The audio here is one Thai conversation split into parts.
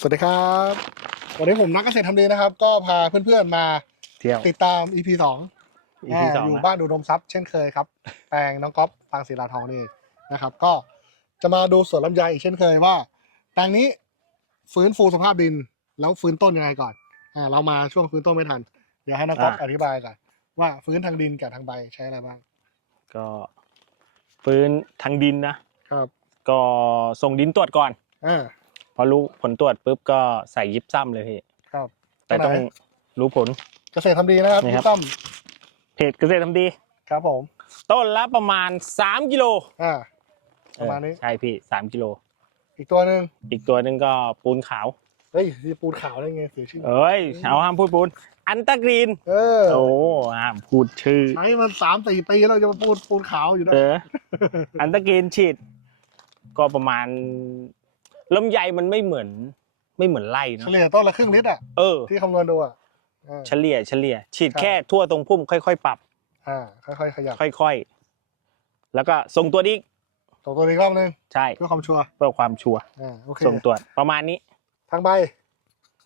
สวัสดีครับ วันนี้ผมนักเกษตรทำดีนะครับ ก็พาเพื่อนๆมาเที่ยว ติดตาม EP สอง EP สองอยู่นะบ้านดูดมทรัพย์เช่นเคยครับ แปลงน้องก๊อฟฟางศิลาทองนี่เองนะครับ ก็จะมาดูสวนลำไยอีกเช่นเคยว่า แปลงนี้ฟื้นฟูสภาพดินแล้วฟื้นต้นยังไงก่อน อ่า เรามาช่วงฟื้นต้นไม่ทัน เดี๋ยวให้น้องก๊อฟอธิบายก่อนว่าฟื้นทางดินกับทางใบใช้อะไรบ้าง ก็ฟื้นทางดินนะครับ ก็ส่งดินตรวจก่อน อ่าพ อรู้ผลตรวจปุ๊บก็ใส่ยิบซ้ำเลยพี่ครับแต่ต้องไหนรู้ผลเกษตรทำดีนะครับนี่ครับพี่ต้อมเพจเกษตรทำดี ครับผม ต้นละประมาณ3กิโลอ่าประมาณนี้เออใช่พี่สามกิโล อีกตัวหนึ่งอีกตัวหนึ่งก็ปูนขาวเฮ้ยนี่ปูนขาวได้ไงเสียชื่อเอ้ยเอาห้ามพูดปูนอันตะกรีน เออโอ้ห้ามพูดชื่อใช้มันสามสี่ปีแล้วจะมาปูนปูนขาวอยู่นะเอออันตะกรีนฉีด ก็ประมาณ ลำไยมันไม่เหมือน ไม่เหมือนไร่เฉเนอะลี่ยต้นละครึ่งลิตรอะเออ ที่คำนวณดูอะอ่า เฉลี่ยเฉลี่ย ฉีดครับ แค่ทั่วตรงพุ่มค่อยๆ ปรับ อ่าค่อยๆขยับค่อยๆ แล้วก็ส่งตัวจอีกส่งตัวอีกรอบนึงใช่เพื่อความชัวร์เพื่อความชัวร์อ่าโอเคส่งตรวจประมาณนี้ทางใบ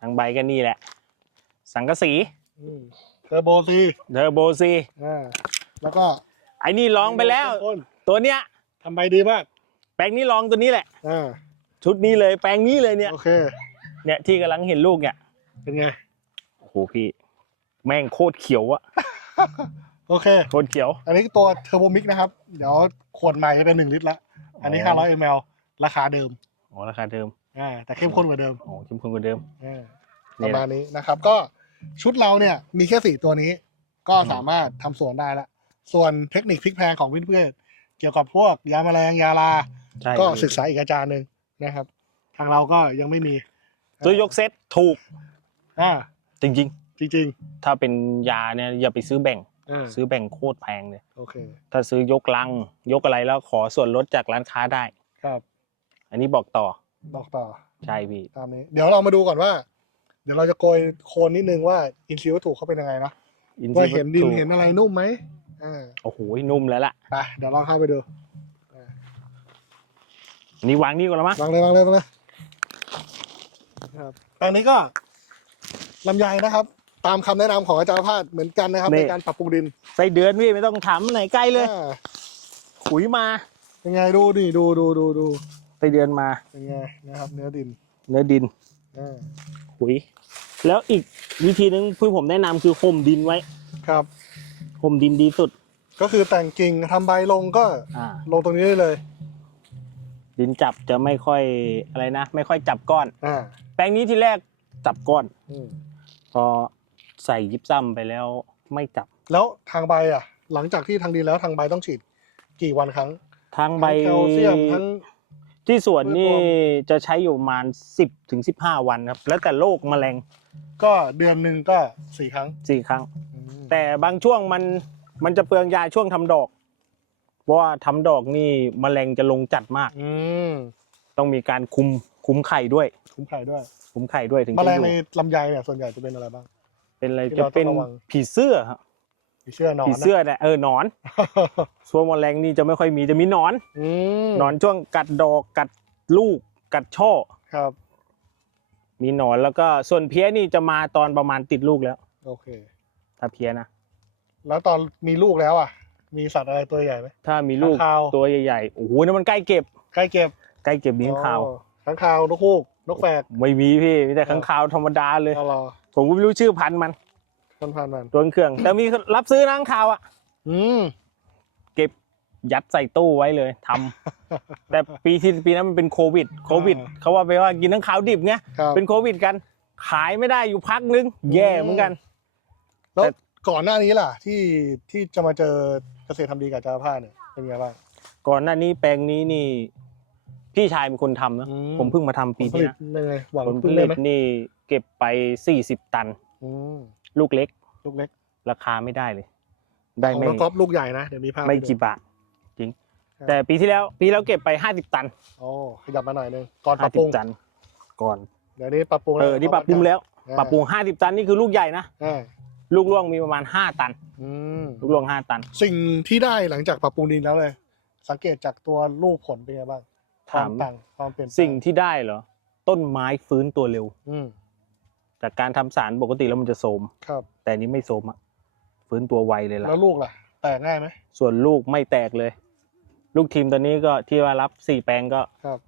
ทางใบก็นี่แหละ สังกะสีอืมเทอร์โบซีเทอร์โบซีอ่าแล้วก็ไอ้นี่ลองไปแล้ว ต้นตัวเนี้ยทำใบดีมากแปลงนี้ลองตัวนี้แหละ อ่า ชุดนี้เลยแปลงนี้เลยเนี่ย โอเค เนี่ยที่กำลังเห็นลูกเนี่ยเป็นไง โอ้โหพี่ แม่งโคตรเขียวอะโอเค โคตรเขียว อันนี้ตัวเทอร์โบมิกนะครับ เดี๋ยวขวดใหม่จะเป็นหนึ่งลิตรละ อันนี้อ๋อ500 ml ราคาเดิมโอ้ราคาเดิมอ่า แต่เข้มข้นกว่าเดิมโอ้เข้มข้นกว่าเดิม อ่าปนี่ระแหละมาณนี้นะครับ ก็ชุดเราเนี่ยมีแค่สี่ตัวนี้ ก็สามารถทำสวนได้ละ ส่วนเทคนิคพลิกแพลงของเพื่อนๆเกี่ยวกับพวกยาแมลงยาลา ใช่ก็ศึกษาอีกอาจารย์หนึ่ง นะครับ ทางเราก็ยังไม่มีซื้อยกเซ็ตถูกอ่าจริง จริงๆ ถ้าเป็นยาเนี่ยอย่าไปซื้อแบ่ง ๆอ่าซื้อแบ่งโคตรแพงเลยโอเคถ้าซื้อยกลัง ยกอะไรแล้วขอส่วนลดจากร้านค้าได้ ครับอันนี้บอกต่อบอกต่อใช่พี่ ตามนี้ เดี๋ยวเรามาดูก่อนว่า เดี๋ยวเราจะโกยโคนนิดนึงว่าอินซิวถูกเขาเป็นยังไงเนาะอินว่าซีเห็นดินถูกเห็นอะไรนุ่มไหมอ่าโอ้โหนุ่มแล้วล่ะ ไปเดี๋ยวเราเข้าไปดูอั นนี้วางนี่ก่อนละมั้งวางเลยวางเลยวางเลยครับแปลงนี้ก็ลำไยนะครับ ตามคำแนะนำของอาจารย์ภาสเหมือนกันนะครับในการปรับปรุงดินไส้เดือนพี่ไม่ต้องถามไหนใกล้เลยอ่าขุยมาเป็นไงดูดิดูดูดูดูไส้เดือนมา เป็นไงนะครับ เนื้อดินเนื้อดินอ่าขุย แล้วอีกวิธีหนึงที่ผมแนะนำคือห่มดินไว้ครับ ห่มดินดีสุดก็คือแต่งกิ่งทำใบลงก็อ่า ลงตรงนี้ได้เลย ดินจับจะไม่ค่อยอะไรนะ ไม่ค่อยจับก้อน อ่าแปลงนี้ที่แรกจับก้อน อืมพอใส่ยิบซ้ำไปแล้วไม่จับ แล้วทางใบอะ หลังจากที่ทางดินแล้วทางใบต้องฉีดกี่วันครั้ง ทางใบทั้งแคลเซียมทั้ง ที่สวนนี่พืชรวจะใช้อยู่ประมาณสิบถึงสิบห้าวันครับ แล้วแต่โรคแมลงก็เดือนหนึ่งก็สี่ครั้งสี่ครั้ง อืมแต่บางช่วงมันมันจะเปลืองยาช่วงทำดอก เพราะว่าทำดอกนี่แมลงจะลงจัดมาก อืมต้องมีการคุมคุมไข่ด้วย คุ้มไข่ด้วยคุมไข่ด้วยถึงแมจะลองในยู่ลำไยเนี่ยส่วนใหญ่จะเป็นอะไรบ้าง เป็นอะไรที่จะเราต้องเป็นระวัง ผีเสื้อครับผีเสื้อนอนผีนะ เสื้อเนี่ยเออหนอนส่วนแมลงนี่จะไม่ค่อยมีจะมีหนอน อืมหนอนช่วงกัดดอกกัดลูกกัดช่อ ครับมีหนอนแล้วก็ส่วนเพี้ยนี่จะมาตอนประมาณติดลูกแล้ว โอเค ถ้าเพี้ยนะแล้วตอนมีลูกแล้วอะ มีสัตว์อะไรตัวใหญ่ไหม ถ้ามีลูกค้างคาว ตัวใหญ่ๆโอ้โหนั่นมันใกล้เก็บใกล้เก็บใกล้เก็บเลี้ยงข่าว อ๋อค้างคาวนกฮูกนกแฝกไม่มีพี่มีแต่ข้างคาวธรรมดาเลย เอารอผมก็ไม่รู้ชื่อพันธุ์มันพันพันมันตัวเครื่อง แต่มีรับซื้อนะข้างคาวอะ อืม เก็บยัดใส่ตู้ไว้เลยทำ แต่ปีที่ปีนั้นมันเป็นโควิด โควิดอ่า เขาว่าไปว่ากินทั้งขาวดิบไงครับ เป็นโควิดกัน ขายไม่ได้อยู่พักนึง แย่เหมือนกัน แล้วแต่ ก่อนหน้านี้ล่ะ ที่ที่จะมาเจอ เกษตรทำดีกับอาจารย์ภาสเนี่ยเป็นไงบ้าง ก่อนหน้านี้แปลงนี้นี่ พี่ชายเป็นคนทำนะ อืม ผมเพิ่งมาทำปีผลผนี้ลิตนะยังไงหวังผลผพึ่งลิได้ตไหมนี่เก็บไปสี่สิบตัน อืมลูกเล็ก ลูกเล็กราคาไม่ได้เลย ได้ของไม่น้องก๊อฟลูกใหญ่นะเดี๋ยวมีภาพไม่ให้ดู กี่บาทจริง ครับ แต่ปีที่แล้วปีที่แล้วเก็บไปห้าสิบตันโอ้ขยับมาหน่อยนึงก่อนปห้ารับสิปบรุงตัน ก่อน เดี๋ยวนี้ปรับปรุงเออนี่ปรับปรุงแล้ว อ่าปรับปรุงห้าสิบตันนี่คือลูกใหญ่นะ อ่า ลูกล่วงมีประมาณห้าตัน อืมลูกล่วงห้าตัน สิ่งที่ได้หลังจากปรับปรุงดินแล้วเลย สังเกตจากตัวลูกผลเป็นไงบ้างความถามต่างความเปลี่ยนแปลสิ่งที่ได้เหรอ ต้นไม้ฟื้นตัวเร็ว อืมจากการทำสารปกติแล้วมันจะโทรมครับ แต่อันนี้ไม่โทรมอะฟื้นตัวไวเลยล่ะ แล้วลูกล่ะ แตกง่ายไหมส่วนลูกไม่แตกเลย ลูกทีมตอนนี้ก็ที่ว่ารับสี่แปลงก็ครับ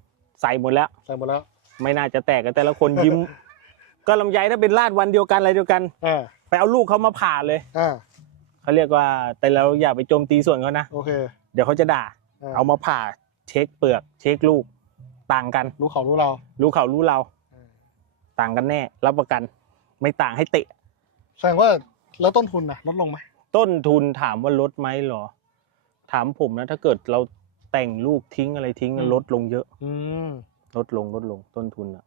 ใส่หมดแล้ว ใส่หมดแล้วไม่น่าจะแตกกันแต่ละคนยิ้ม ก็ลำไยถ้าเป็นลาดวันเดียวกันอะไรเดียวกัน อ่า ไปเอาลูกเขามาผ่าเลย อ่าเขาเรียกว่าแต่เราอย่าไปโจมตีส่วนเขานะ โอเคเดี๋ยวเขาจะด่า เอามาผ่าเช็คเปลือก เช็คลูก ต่างกัน รู้เขารู้เรา รู้เขารู้เราอ่าต่างกันแน่ รับประกัน ไม่ต่างให้เตะ แสดงว่าแล้วต้นทุนนะลดลงไหมต้นทุนถามว่าลดไหมเหรอ ถามผมนะ ถ้าเกิดเราแต่งลูกทิ้งอะไรทิ้งอะลดลงเยอะ อืมลดลงลดลงต้นทุนอะ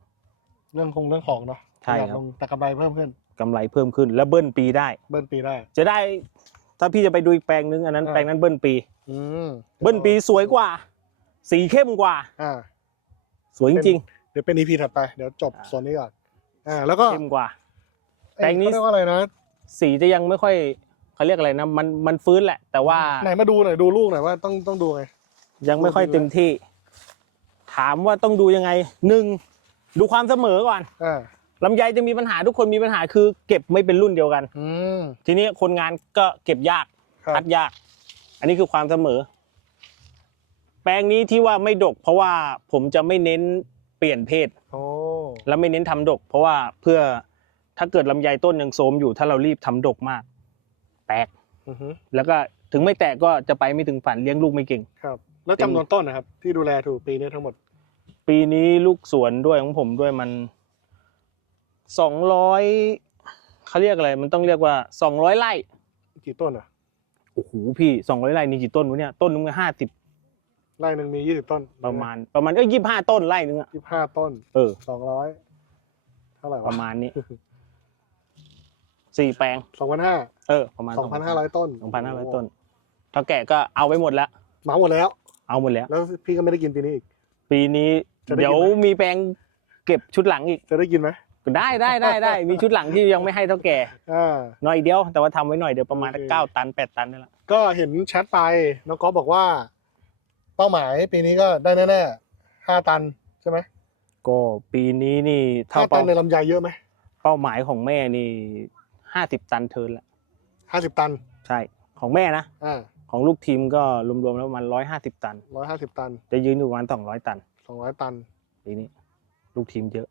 เรื่องคงเรื่องของเนาะใช่ครับประหยัดลงแต่กำไรเพิ่มขึ้น กำไรเพิ่มขึ้นแล้วเบิ้ลปีได้ เบิ้ลปีได้ จะได้ ถ้าพี่จะไปดูอีกแปลงนึงอันนั้นอ่า แปลงนั้นเบิ้ลปี อืมเบิ้ลปีสวยกว่า สีเข้มกว่า อ่า สวยจริง เดี๋ยวเป็นอีพีถัดไป เดี๋ยวจบอ่า ส่วนนี้ก่อน อ่า แล้วก็ๆเข้มกว่าไอ้แปลงนี้เขาเรียกว่าอะไรนะสีจะยังไม่ค่อยเขาเรียกอะไรนะมันมันฟื้นแหละ แต่ว่าไหนมาดูหน่อย ดูลูกหน่อยว่าต้องต้องดูไง ยังไม่ค่อยเต็มที่ ถามว่าต้องดูยังไงหนึ่งดูความเสมอก่อน อ่า ลำไยจะมีปัญหาทุกคนมีปัญหาคือ เก็บไม่เป็นรุ่นเดียวกัน อืม ทีนี้คนงานก็เก็บยากครับ คัดยาก อันนี้คือความเสมอ แปลงนี้ที่ว่าไม่ดก เพราะว่าผมจะไม่เน้นเปลี่ยนเพศ โอ้ และไม่เน้นทำดก เพราะว่าเพื่อถ้าเกิดลำไยต้นยังโทรมอยู่ ถ้าเรารีบทำดกมาก แตก อือฮึแล้วก็ถึงไม่แตกก็จะไปไม่ถึงฝันเลี้ยงลูกไม่เก่ง ครับ แล้วจำนวนต้นนะครับ ที่ดูแลถูกปีนี้ทั้งหมด ปีนี้ลูกสวนด้วยของผมด้วยมัน สองร้อยเขาเรียกอะไร มันต้องเรียกว่าสองร้อยไร่กี่ต้นอะโอ้โหพี่สองร้อยไร่นี่กี่ต้นวะเนี่ยต้นนึงห้าสิบไร่หนึ่งมียี่สิบต้นประมาณ ประมาณเอ้ยยี่ห้าต้นไร่นึงอะยี่ห้าต้น เออสองร้อยเท่าไหร่ปวะระมาณนี้สี่แปลงสองพันห้าเออประมาณสองพันห้าร้อยต้นสองพันห้าร้อยต้นเท่าแก่ก็เอาไปหมดแล้วเหมาหมดแล้ว เอาหมดแล้ว แล้วพี่ก็ไม่ได้กินปีนี้อีก ปีนี้จะได้กินไหมเดี๋ยวมีแปลงเก็บชุดหลังอีก จะได้กินไหม ได้ได้ได้ได้มีชุดหลังที่ยังไม่ให้เท่าแก่อ่า หน่อยเดียวแต่ว่าทำไว้หน่อยเดียวประมาณโอเค เก้าตันแปดตันนี่แหละก็เห็นแชทไปน้องก๊อฟบอกว่า เป้าหมายปีนี้ก็ได้แน่ๆห้าตันใช่ไหมก็ปีนี้นี่เท่าห้าตัเป้านในลำไยเยอะไหมเป้าหมายของแม่นี่ห้าสิบตันเทิร์นละห้าสิบตันใช่ของแม่นะ อ่าของลูกทีมก็รวมๆแล้วประมาณร้อยห้าสิบตัน ร้อยห้าสิบตันจะยืนอยู่ประมาณสองร้อยตัน สองร้อยตัน ปีนี้ ลูกทีมเยอะ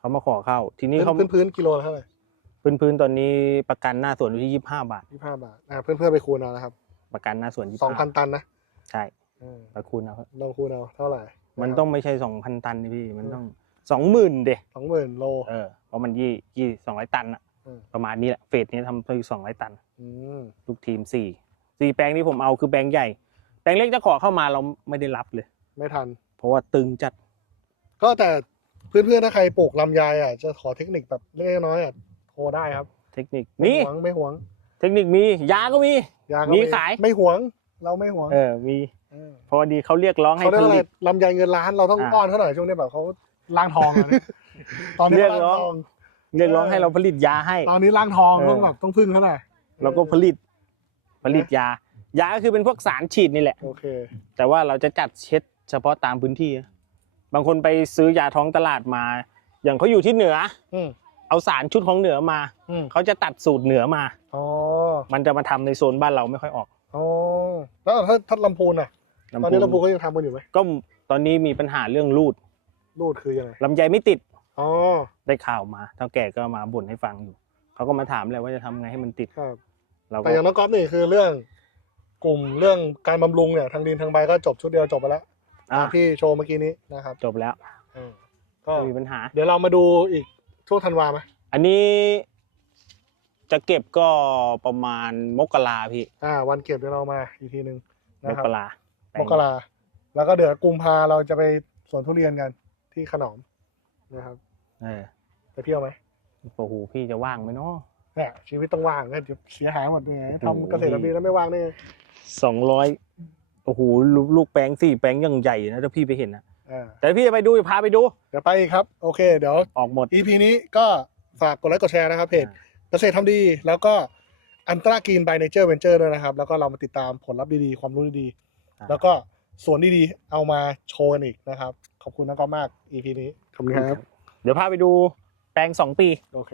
เขามาขอเข้า ทีนี้เขาพื้นพื้นๆกิโลละเท่าไหร่พื้นพื้นๆตอนนี้ประกันหน้าสวนอยู่ที่ยี่ห้าบาทยี่ห้าบาทอ่าเพื่อนเพื่อนๆไปคูณเอานะครับ ประกันหน้าสวนยี่สองพัห้านตันนะใช่อ่าประคุณเอาลองคูณเอาเท่าไหร่ มันต้องไม่ใช่สองพันตันนี่พี่มันต้องสองหมื่นเดสองหมื่นโลเออเพราะมันยี่ยี่สองร้อยตันอะอืมประมาณนี้แหละเฟสนี้ทำไปสองร้อยตันอืมลูกทีมสี่สี่แปลงที่ผมเอาคือแปลงใหญ่ แปลงเล็กจะขอเข้ามาเราไม่ได้รับเลย ไม่ทัน เพราะว่าตึงจัด ก็แต่ เพื่อนๆถ้าใครปลูกลำไยอะจะขอเทคนิคแบบเล็กๆน้อยๆอะโทรได้ครับเทคนิคไม่นี่หวงไม่หวงเทคนิคมียาก็มี ยาก็มีขาย ไม่หวง เราไม่หวงเออมีเออพอดีเขาเรียกร้องให้เขาเรียผกอะไรลิต ลำไยเงินล้านเราต้องอ่าอ้อนเขาหน่อยช่วงนี้แบบเขาล้างทองอะเนี่ยตอนนี้เรียกล้างร้องทอง เรียกร้องให้เราผลิตยาให้ ตอนนี้ล้างทองเออ ต้องแบบต้องพึ่งเขาหน่อยเราก็ผลิต ผลิตยา ยาก็คือเป็นพวกสารฉีดนี่แหละ โอเคแต่ว่าเราจะจัดเช็ดเฉพาะตามพื้นที่นะ บางคนไปซื้อยาท้องตลาดมา อย่างเขาอยู่ที่เหนืออืม เอาสารชุดของเหนือมาอืมเขาจะตัดสูตรเหนือมา อ๋อมันจะมาทำในโซนบ้านเราไม่ค่อยออกอ๋อแล้วถ้าถ้าลำพูนอะ ตอนนี้ลำพูนเขายังทำกันอยู่ไหมก็ตอนนี้มีปัญหาเรื่องรูดรูดคือยังไงลำไยไม่ติดอ๋อได้ข่าวมาเท่าแก่ก็มาบ่นให้ฟังอยู่เขาก็มาถามเลยว่าจะทำไงให้มันติดครับ เราก็แต่อย่างน้องก๊อฟนี่คือเรื่อง กลุ่มเรื่องการบำรุงเนี่ยทางดินทางใบก็จบชุดเดียวจบไปแล้ว อะที่โชว์เมื่อกี้นี้นะครับจบแล้วอืมก็ไม่มีปัญหา เดี๋ยวเรามาดูอีกช่วงธันวาไหมอันนี้จะเก็บก็ประมาณมกราพี่อ่า วันเก็บเดี๋ยวเรามาอีกทีหนึ่งมนะครับกรามกราแล้วก็เดี๋ยวกุมภาเราจะไปสวนทุเรียนกันที่ขนอมนะครับเออไปเที่ยวไหมโอ้โหพี่จะว่างไหมเนาะ เนี่ยชีวิตต้องว่างนะเดี๋ยวเสียหายหมดเลยโอ้โห ทำเกษตรแบบนี้แล้วไม่ว่างนี่สองร้อย โอ้โหลูกลูกแปลงสี่แปลงยังใหญ่นะถ้าพี่ไปเห็นนะอ่าแต่พี่จะไปดูพาไปดูเดี๋ยวไปอีกครับ โอเค เดี๋ยว ออกหมด EP นี้ก็ฝากกดไลค์กดแชร์นะครับเพจเกษตรทำดี แล้วก็อันตรากีนบายเนเจอร์เวนเจอร์ด้วยนะครับ แล้วก็เรามาติดตามผลลัพธ์ดีๆ ความรู้ดีอ่าๆแล้วก็สวนดีๆ เอามาโชว์กันอีกนะครับ ขอบคุณน้องก๊อฟมาก EP นี้ ขอบคุณครับ เดี๋ยวพาไปดูแปลงสองปี โอเค